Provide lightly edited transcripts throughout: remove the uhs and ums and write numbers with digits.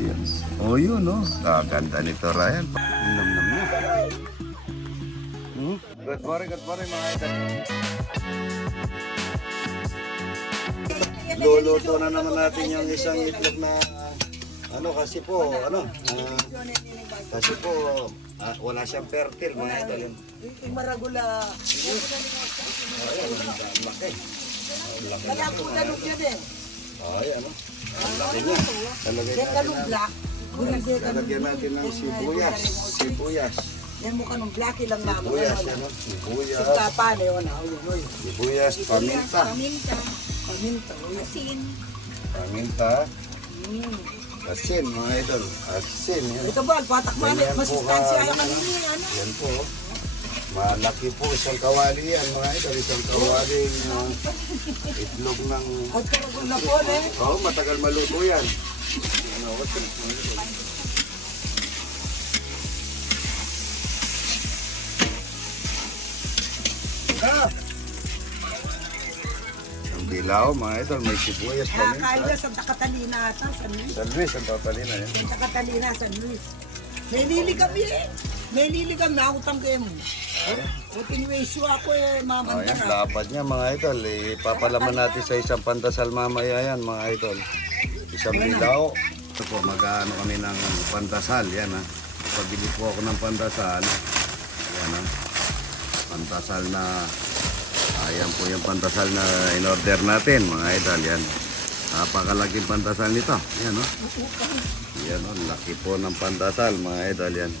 yan. Oh, yun, no? Ganda nito, Ryan. Nam-nam na. Good morning, mga idol. Luluto na naman natin yung isang itlog na kasi po wala siyang fertile, mga idol. Maragula. Laki. Kaya ako dalog yan eh. Ayan, no? Ang laki niya. Dalog black. Lalagyan natin ng sibuyas. Yan mo ka nung black ilang naman. Sibuyas, yan, no? Sibuyas. Kapan eh, wala. Sibuyas, paminta. Paminta. Paminta. Asin, mga idol. Asin. Yan. Ito ba, patak mali. Masustansya Yan yung kanini. Yan po. Malaki po isang kawali yan, mga idol. Isang kawali itlog ng... At karagol na po eh. Oo, matagal maluto yan. Ang bilaw, mga idol, may sibuyas pa rin. Kaya sa Katalina ata, San Luis. San Luis, ang tatalina yan. Sa Katalina, San Luis. May liligam eh. May liligam na utang kayo mo. Uting wisyo ako eh, Ayan, mamandara. lapad niya, mga idol. Ipapalaman natin sa isang pandasal mamaya yan, mga idol. Isang bilaw. Ito po, mag-ano kami ng pandasal. Yan, ha. Pabili po ako ng pandasal. Yan, ha. Pandasal na... Ayan po yung pandasal na in-order natin, mga idol. Yan. Napakalaking pandasal nito. Yan, no? Yan, no? Laki po ng pandasal, mga idol. Yan.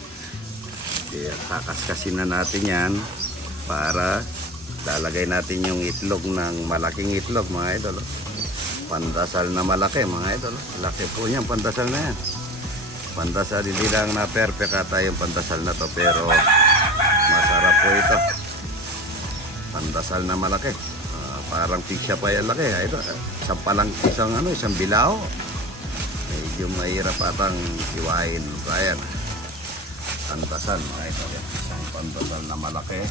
Kaya kakaskasin na natin yan para lalagay natin yung itlog ng malaking itlog, mga idol. Pandasal na malaki, mga idol. Laki po niyan, pandasal na yan. Pandasal, hindi lang na perfect ata yung pandasal na to, pero masarap po ito. Pandasal na malaki. Parang pizza pa yan laki, idol. Isang bilao. Medyo mahirap atang siwain. Ayan. Pandasal, mga ito. Isang pandasal na malaki.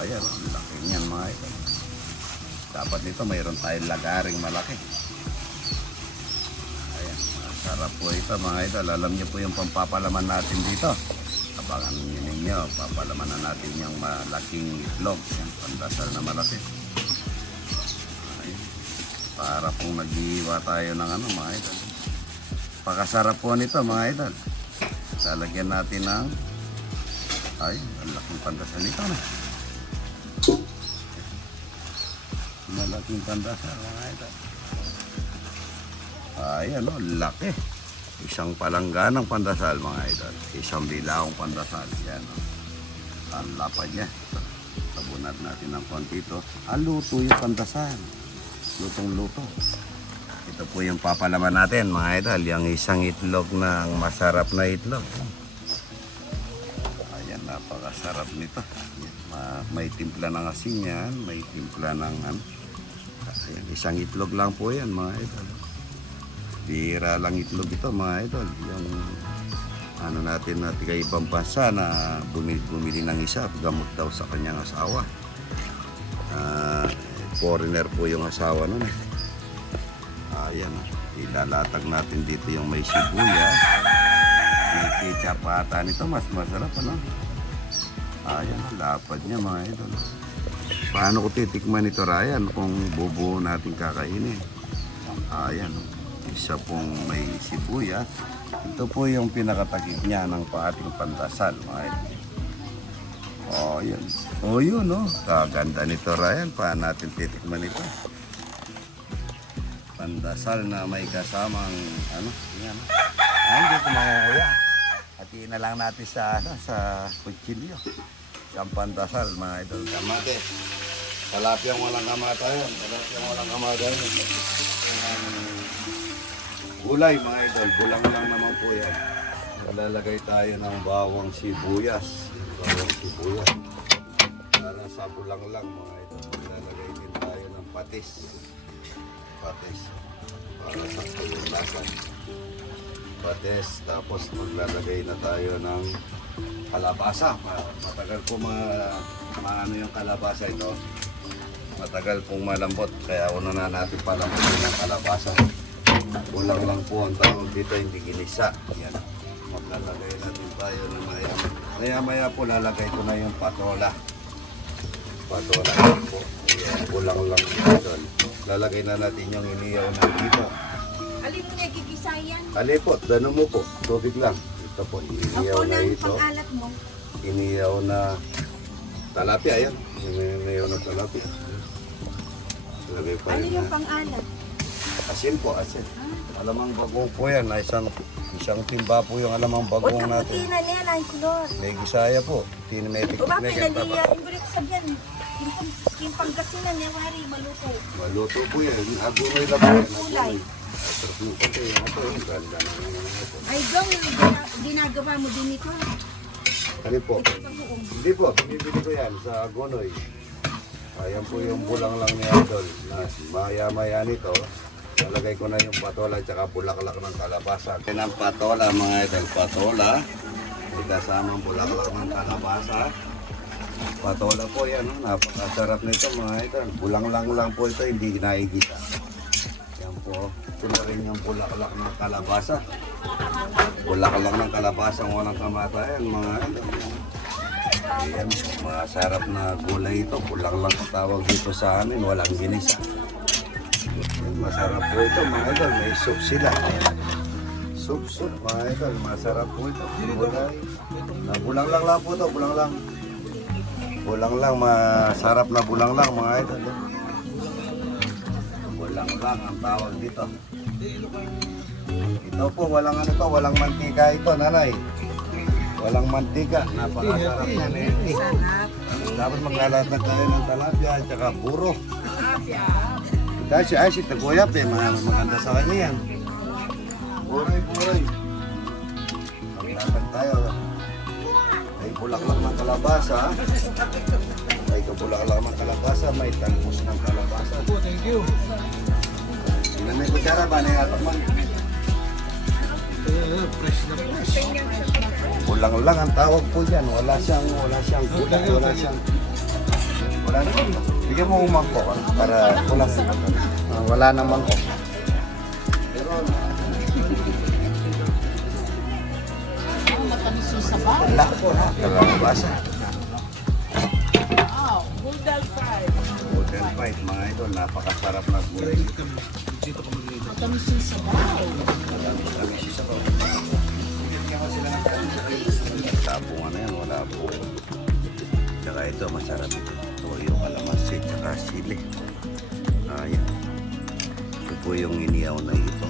Ayan, ang laki niyan, mga ito. Dapat dito mayroon tayong lagaring malaki. Ayan, masarap po ito, mga ito. Alam niyo po yung pampapalaman natin dito. Abangan niyo ninyo, papalaman na natin yung malaking itlog. Yung pandasal na malaki. Ayan. Para pong nag-iiwa tayo ng mga ito. Pakasarap po nito, mga ito. Lalagyan natin ng ang laking pandasal nito na. Malaking pandasal, mga ito. Ayan, laki. Isang palangganang pandasal, mga idol. Isang bilawang pandasal. Yan, ang lapad niya. Tabunat natin ng konti ito. Luto yung pandasal. Lutong-luto. Ito po yung papalaman natin, mga idol. Yung isang itlog ng masarap na itlog. Ayan, napakasarap nito. May timpla ng asin yan. May timpla ng ayan, isang itlog lang po yan, mga idol. Bira lang itlog ito, mga idol. Yung natin kay ibang bansa na bumili ng isa. Gamot daw sa kanyang asawa. Foreigner po yung asawa nun. Ayan, ilalatag natin dito yung may sibuyas. May ketchup ata nito, mas masarap, ano? Ayan, lapad niya, mga idol. Paano ko titikman ito, Ryan, kung bubuo natin kakainin? Ayan, isa pong may sibuyas. Ito po yung pinakatakip niya ng ating pandasal, mga idol. Ayan. Yun, no? Kaganda nito, Ryan. Paano natin titikman ito? Pandasal na may kasamang yan. Hindi ko makukuya. Hatiin na lang natin sa kutsilyo. Isang pandasal, mga idol. Kamate. Talapyang walang kamatayon. Talapyang walang kamatayon. Gulay, mga idol. Bulang lang naman po yan. Lalagay tayo ng bawang sibuyas. Bawang sibuyas. Para sa bulang lang, mga idol. Lalagay din tayo ng patis. Patis. Para sa kululasan. Patis. Tapos maglalagay na tayo ng kalabasa. Matagal po maano yung kalabasa ito. Matagal pong malambot. Kaya una na natin palambutin ng kalabasa. Kulang lang po ang tawag dito, hindi ginisa. Yan. Maglalagay natin tayo na maya po lalagay ko na yung patola. Patola po. Yan, kulang lang dito. Lalagay na natin yung iniyaw na dito. Alin mo na gigisayan? Alipot, dano mo po. Tubig lang. Ito po, iniyaw Ako na ng ito. pang-alat mo. Iniyaw na talapia. Ayan. Iniyaw na talapia. Lagay pa Ano rin yung na. pang-alat? Asin po, asin. Alamang bagong po yan. Isang timba po yung alamang Huwag bagong ka natin. puti na niya, ay kulor. May gisaya po. Tinimetik O bakit na naliya? Ang gulit sa biyan. Kimpangkasinan niya, wari, maluto. Maluto po yan. Agunoy lang po yan. Kulay. Sarap ng konti. Ito yung ganda na naman ito. Ay, dong, ginagawa mo din ito. Ano po? Hindi po. Binibili ko yan sa Agunoy. Ayan po yung bulang lang ni Idol. Maya-maya nito. Lalagay ko na yung patola at saka bulaklak ng kalabasa. Yan ang patola mga Idol. Patola. Ikasamang bulaklak ng kalabasa. Patola po yan. Napakasarap nito mga Idol. Bulang lang po ito. Hindi naigisa. Yan po. Ito na rin yung bulaklak ng kalabasa. Bulaklak ng kalabasa ng walang kamatayan mga Idol. Ayan, masarap na gulay ito. Kulang lang ang tawag dito sa amin. Walang ginisa. Ayan, masarap po ito mga idol. May soup sila. Soup mga idol. Masarap po ito. Gulay. Bulang lang po ito. Bulang lang. Bulang lang. Masarap na bulang lang mga idol. Bulang lang ang tawag dito. Ito po, walang ano to. Walang mantika ito, nanay. Walang mantika. Napakasarap yan eh. Sarap. Dapat maglalatag tayo ng talapia at saka puro. Dahil si Aisy taguyap eh. Maganda sa kanya yan. Buray. Maglatag tayo. May bulaklak ng kalabasa. May kabulaklak ng kalabasa. May talpos ng kalabasa. Thank you. Sila may kutsara ba? Nayatak man. Fresh na fresh. Bulang lang ang tawag po dyan. Wala siyang gulay. Wala naman. Bigyan mo umang po para kulang. Wala naman po. Pero Matamis yung sabaw. wala po. Kalabasa. Wow, bulldog fries. Hotel fight mga idol. Napakasarap na gulay. Matamis yung sabaw. Tapong ano yan, wala po. Tsaka ito, masarap ito. Toyo, kalamansi, tsaka sili. Ayan. Ito po yung iniyaw na ito.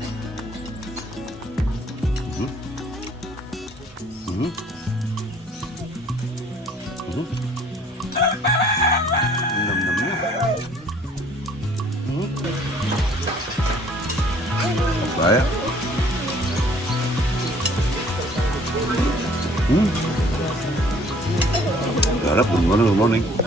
Nam-nam na. Kaya? Sarap, good morning.